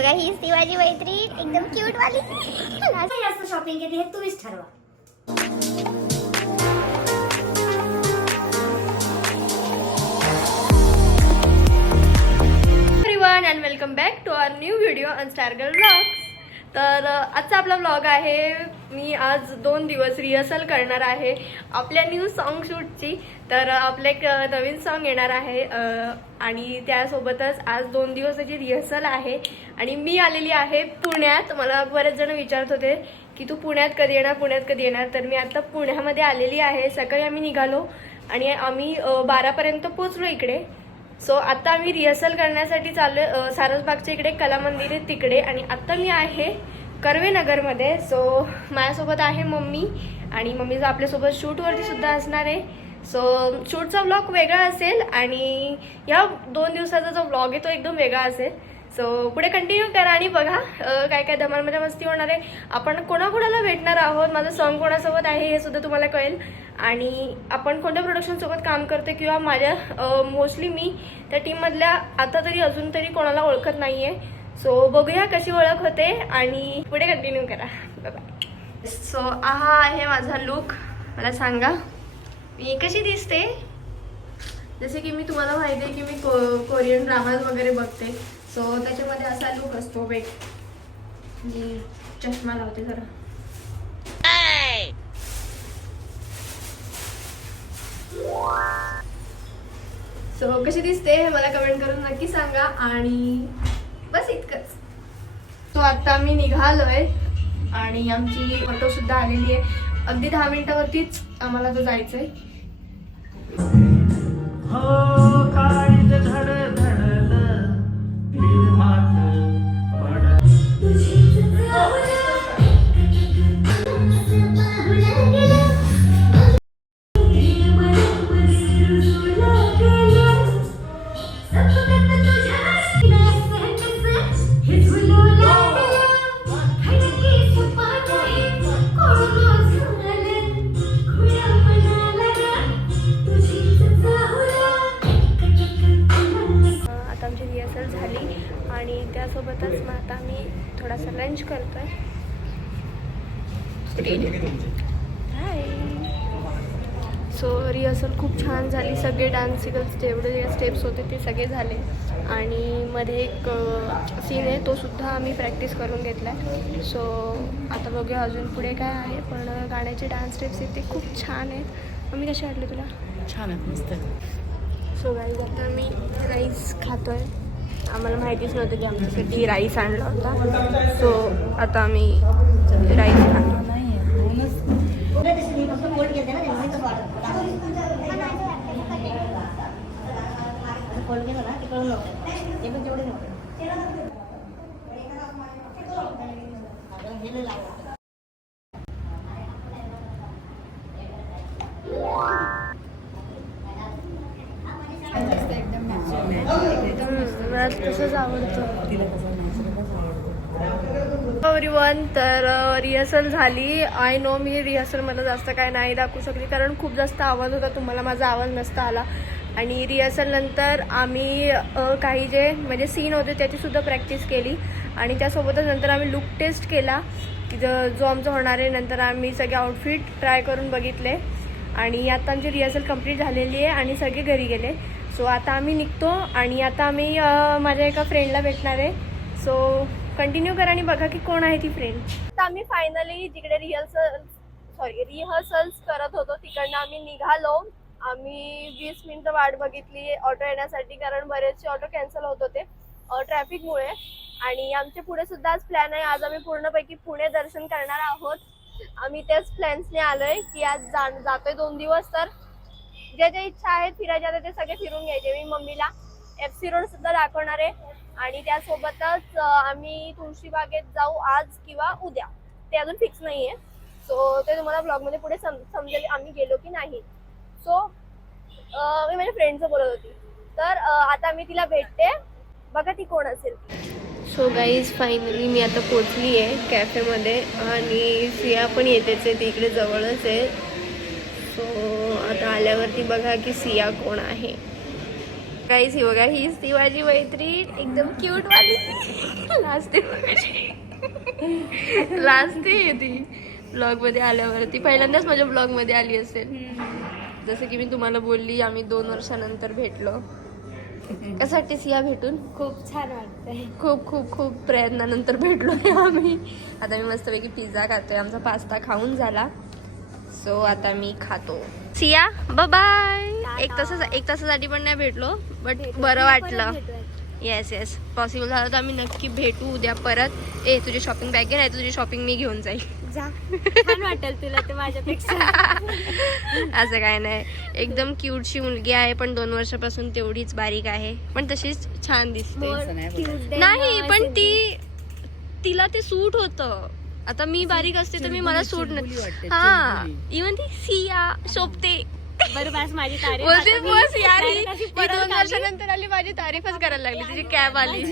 बघा ही ती माझी मैत्रीण एकदम क्यूट वाली। जास्त शॉपिंग केली हे तुम्हीच ठरवा everyone and welcome back to our new video on Stargal blogs तर आजचा आपला ब्लॉग आहे. मी आज दोन दिवस रिहर्सल करणार आहे आपल्या न्यू सॉन्ग शूटची तर आपलं एक नवीन सॉन्ग येणार आहे आणि त्यासोबतच आज दोन दिवस त्याची रिहर्सल आहे. आणि मी आलेली आहे पुण्यात. मला बरेच जण विचारत होते की तू पुण्यात कधी येणार पुण्यात कधी येणार? तर मी आता पुण्यामध्ये आलेली आहे. सकाळी आम्ही निघालो आणि आम्ही बारापर्यंत पोचलो इकडे. सो आता आम्ही रिहर्सल करण्यासाठी चाललो सारसबागच्या इकडे कला मंदिर आहे तिकडे. आणि आता मी आहे कर्वेनगरमध्ये. सो माझ्यासोबत आहे मम्मी. आणि मम्मीचं आपल्यासोबत शूटवरती सुद्धा असणार आहे. सो शूटचा ब्लॉग वेगळा असेल. आणि या दोन दिवसाचा जो ब्लॉग आहे तो एकदम वेगळा असेल. सो पुढे कंटिन्यू करा आणि बघा काय काय धमालमध्ये मस्ती होणार आहे. आपण कोणाकोणाला भेटणार आहोत? माझं सॉन्ग कोणासोबत आहे हे सुद्धा तुम्हाला कळेल. आणि आपण कोणत्या प्रोडक्शनसोबत काम करते किंवा माझ्या मोस्टली मी त्या टीममधल्या आता तरी अजून तरी कोणाला ओळखत नाही आहे सो बघूया कशी ओळख होते आणि पुढे कंटिन्यू करा. बाय सो हा आहे माझा लुक मला सांगा मी कशी दिसते? जसे की मी तुम्हाला माहिती आहे की मी को कोरियन ड्रामाज वगैरे बघते. सो त्याच्यामध्ये असा लुक असतो वेग मी चष्मा लावते जरा. सो कशी दिसते हे मला कमेंट करून नक्की सांगा आणि बस इतकंच. सो आता मी निघालोय आणि आमची ऑटो सुद्धा आलेली आहे. अगदी दहा मिनिटावरतीच आम्हाला तो जायचंय. आता आम्ही थोडासा लंच करतोय. हाय सो रिहर्सल खूप छान झाली सगळे डान्सिकल्स जेवढे जे स्टेप्स होते ते सगळे झाले. आणि मध्ये एक सीन आहे तो सुद्धा आम्ही प्रॅक्टिस करून घेतला आहे सो आता बघूया अजून पुढे काय आहे. पण गाण्याचे डान्स स्टेप्स आहेत ते खूप छान आहेत. मम्मी कसे वाटले तुला? छान आहेत मस्त सो गाईज आता मी राईस खातोय. आम्हाला माहितीच नव्हतं की आमच्यासाठी राईस आणला होता. सो आता आम्ही राईस खातो नाही वन तर रिहर्सल झाली. आय नो मी रिहर्सलमध्ये जास्त काय नाही दाखवू शकली कारण खूप जास्त आवाज होता तुम्हाला माझा आवाज नसता आला. आणि रिहर्सल नंतर आम्ही काही जे म्हणजे सीन होते त्याची सुद्धा प्रॅक्टिस केली. आणि त्यासोबतच नंतर आम्ही लुक टेस्ट केला की ज- जो आमचा होणार आहे. नंतर आम्ही सगळे आउटफिट ट्राय करून बघितले. आणि आता आमची रिहर्सल कंप्लीट झालेली आहे आणि सगळे घरी गेले. सो आता आम्ही निघतो आणि आता आम्ही माझ्या एका फ्रेंडला भेटणार आहे. सो कंटिन्यू करा आणि बघा की कोण आहे ती फ्रेंड तर आम्ही फायनली जिकडे रिहर्सल सॉरी रिहर्सल्स करत होतो तिकडनं आम्ही निघालो. आम्ही वीस मिनिटं वाट बघितली ऑटो येण्यासाठी कारण बरेचसे ऑटो कॅन्सल होत होते ट्रॅफिकमुळे आणि आमचे पुढे सुद्धा आज प्लॅन आहे. आज आम्ही पूर्णपैकी पुणे दर्शन करणार आहोत. आम्ही त्याच प्लॅन्सने आलोय की आज जा जातोय दोन दिवस तर. ज्या ज्या इच्छा आहेत फिरायच्या ते सगळे फिरून घ्यायचे. मी मम्मीला एफ सी रोड सुद्धा दाखवणार आहे. आणि त्यासोबतच आम्ही तुळशीबागेत जाऊ आज किंवा उद्या. ते अजून फिक्स नाही आहे सो ते तुम्हाला ब्लॉगमध्ये पुढे सम समजेल आम्ही गेलो की नाही. सो मी माझ्या फ्रेंडचं बोलत होती. तर आता मी तिला भेटते. बघा ती कोण असेल. सो गाईज फायनली मी आता पोचली आहे कॅफेमध्ये आणि सिया पण येतेच आहे. ती इकडे जवळच आहे. सो आता आल्यावरती बघा की सिया कोण आहे. काहीच ही बघा हीच ती माझी मैत्रीण. एकदम क्यूट वाली. लाजते लाजते ती ब्लॉगमध्ये आल्यावर. ती पहिल्यांदाच माझ्या ब्लॉगमध्ये आली असेल. जसं की मी तुम्हाला बोलली आम्ही दोन वर्षानंतर भेटलो. कसं वाटते सिया भेटून? खूप छान वाटतंय. खूप खूप खूप प्रयत्नानंतर भेटलो आहे आम्ही. आता मी मस्तपैकी पिझ्झा खातोय. आमचा पास्ता खाऊन झाला. सो आता मी खातो. सिया बाय एक तासा एक तासासाठी पण नाही भेटलो बट बरं वाटलं. येस येस पॉसिबल झालं तर आम्ही नक्की भेटू उद्या परत. ए तुझी शॉपिंग बॅग घे नाही तुझी शॉपिंग मी घेऊन जाईल. जा. छान वाटेल तुला ते माझ्यापेक्षा. असं काय नाही. एकदम क्यूटशी मुलगी आहे पण दोन वर्षापासून तेवढीच बारीक आहे. पण तशीच छान दिसते. नाही पण ती तिला ते सूट होत. आता मी बारीक असते तर मी मला सूट नाही. हा. इवन ती सिया शोभते. बरं बस माझी तारीफ बोलते बस यार ही- ही दोन. वर्षानंतर आली माझी तारीफच करायला लागली तिची कॅब आली.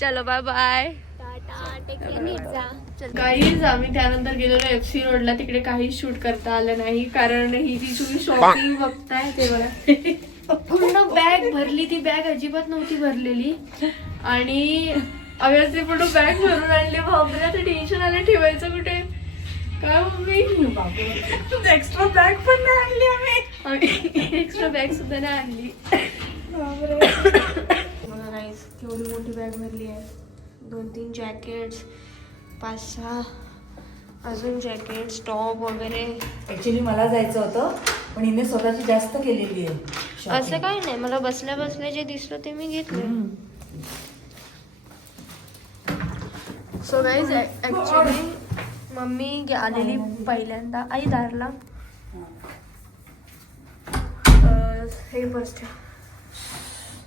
चलो bye bye tata take care नीट जा. काहीच आम्ही त्यानंतर गेलेलो एफ सी रोडला तिकडे काहीच शूट करता आलं नाही कारण ही जी तुम्ही शॉपिंग बघताय ते बघा. पूर्ण बॅग भरली ती बॅग अजिबात नव्हती भरलेली. आणि आम्ही ते पूर्ण बॅग भरून आणले. बापरे आता टेन्शन आलं ठेवायचं कुठे? काय मम्मी? एक्स्ट्रा बॅग पण नाही आणली आम्ही. एक्स्ट्रा बॅग सुद्धा नाही आणली. बघा guys, केवढी मोठी बॅग भरली आहे. दोन तीन जॅकेट्स पाच सहा अजून जॅकेट्स टॉप वगैरे. ऍक्च्युली मला जायचं होतं पण हिने स्वतःची जास्त केलेली आहे. असं काही नाही. मला बसल्या बसल्या जे दिसलं ते मी घेतलं. सो गाईज ॲक्च्युली मम्मी आलेली पहिल्यांदा. आई दारला. हे बस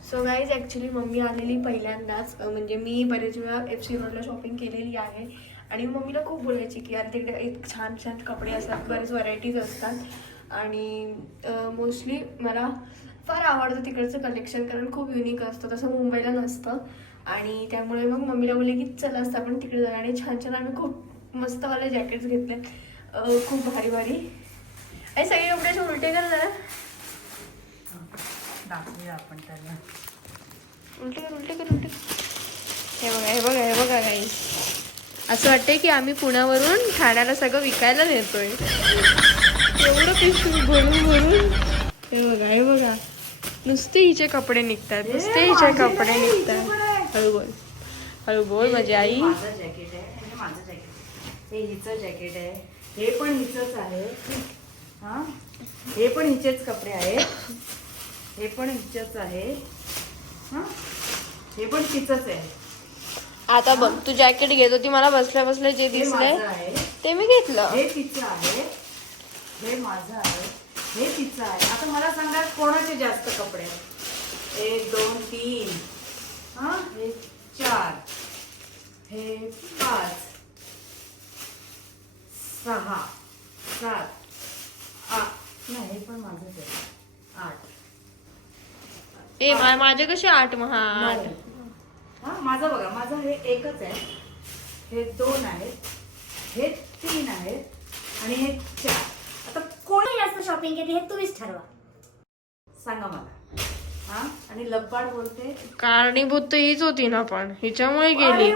सो गाईज ॲक्च्युली मम्मी आलेली पहिल्यांदाच. म्हणजे मी बरेच वेळा एफ सी रोडला शॉपिंग केलेली आहे. आणि मम्मीला खूप बोलायची की यार तिकडे एक छान छान कपडे असतात बरेच व्हरायटीज असतात. आणि मोस्टली मला फार आवडतं तिकडचं कलेक्शन कारण खूप युनिक असतं. तसं मुंबईला नसतं. आणि त्यामुळे मग मम्मीला बोलले की चला असतं आपण तिकडे जाऊया. आणि छान छान आम्ही खूप मस्तवाले जॅकेट्स घेतले. खूप भारी भारी. आणि सगळे कपडे असे उलटे कर जरा दाखवूया आपण त्यांना. उलटे कर उलटे कर उलटे. हे बघा हे बघा हे बघा काही असं वाटतंय की आम्ही पुण्यावरून ठाण्याला सगळं विकायला नेतोय. एवढं पिशवी भरून भरून. हे बघा हे बघा. नुसते हिचे कपडे निघतात नुसते हिचे कपडे निघतात हळू बोल हळू बोल माझी आई. माझं जॅकेट आहे हे माझं जॅकेट हे हिचं जॅकेट आहे. हे पण हिचंच आहे. हा? हे पण हिचेच कपडे आहेत. हे पण हिचंच आहे. हा? हे पण तिचंच आहे. आता बघ तू जॅकेट घेत होती मला बसल्या बसल्या जे दिसले माझं आहे. ते मी घेतलं. हे तिचं आहे. हे माझं आहे. हे तिचं आहे. आता मला सांगा कोणाचे जास्त कपडे आहेत? एक दोन तीन. हा? हे चार. हे पाच. सहा. सात. आठ. नाही हे पण माझंच आहे आठ. ए मा- माझे कसे आठ महा? आठ. नऊ. हा माझं बघा माझं हे एकच आहे. हे दोन आहेत. हे तीन आहेत. आणि हे चार. आता कोण जास्त शॉपिंग केली हे तुम्हीच ठरवा. सांगा मला. आणि लब्बाड बोलते कारणीभूत तर हीच होती ना पण. हिच्यामुळे गेली.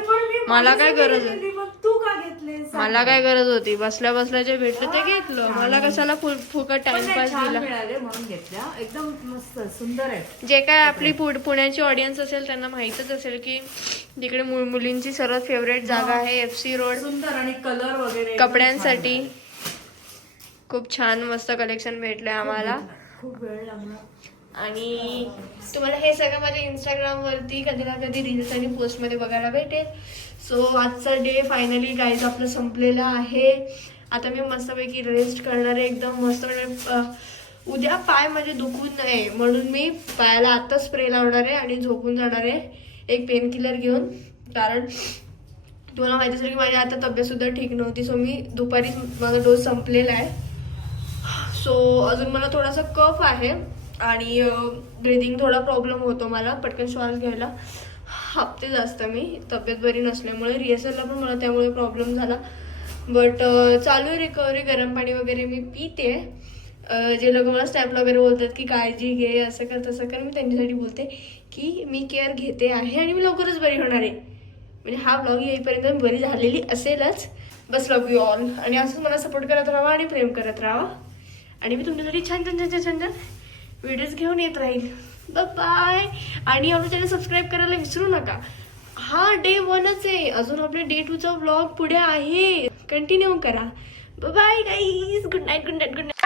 मला काय गरज मग तू का घेतले मला काय गरज होती? बसल्या बसल्या जे भेटलं ते घेतलं. मला कशाला फुकट टाइमपास दिला? मिळाले म्हणून घेतल्या. एकदम मस्त सुंदर आहे. जे काय आपली पुण्याची ऑडियन्स असेल त्यांना माहीतच असेल की तिकडे मुलींची सर्वात फेवरेट जागा आहे एफ सी रोड सुंदर आणि कलर वगैरे कपड्यांसाठी. खूप छान मस्त कलेक्शन भेटलंय आम्हाला. खूप वेळ लागला. आणि तुम्हाला हे सगळं माझ्या इंस्टाग्राम वरती कधी ना कधी रील्स आणि पोस्टमध्ये बघायला भेटेल. सो आजचा डे फायनली गाईज आपलं संपलेला आहे. आता मी मस्तपैकी रेस्ट करणार आहे. एकदम मस्त म्हणजे उद्या पाय माझे दुखून नये. म्हणून मी पायाला आत्ता स्प्रे लावणार आहे आणि झोपून जाणार आहे. एक पेन किलर घेऊन. कारण तुम्हाला माहिती असेल की माझी आता तब्येत सुद्धा ठीक नव्हती. सो मी दुपारी माझा डोस संपलेला आहे. सो अजून मला थोडासा कफ आहे. आणि ब्रिदिंग थोडा प्रॉब्लेम होतो मला पटकन श्वास घ्यायला. हापते जास्त मी तब्येत बरी नसल्यामुळे रिहर्सलला पण मला त्यामुळे प्रॉब्लेम झाला. बट चालू आहे रिकव्हरी गरम पाणी वगैरे मी पिते. जे लोक मला स्नॅप वगैरे बोलतात की काळजी घे असं कर तसं कर मी त्यांच्यासाठी बोलते की मी केअर घेते आहे आणि मी लवकरच बरी होणार आहे. म्हणजे हा ब्लॉग येईपर्यंत मी बरी झालेली असेलच. बस लव यू ऑल आणि असंच मला सपोर्ट करत राहा आणि प्रेम करत राहा. आणि मी तुमच्यासाठी छान छान छान छान छान छान व्हिडिओज घेऊन येत राहील. बाय आणि आपलं चॅनल सबस्क्राईब करायला विसरू नका. हा डे वनच आहे. अजून आपल्या डे टूचा ब्लॉग पुढे आहे. कंटिन्यू करा. Bye guys good night good night good night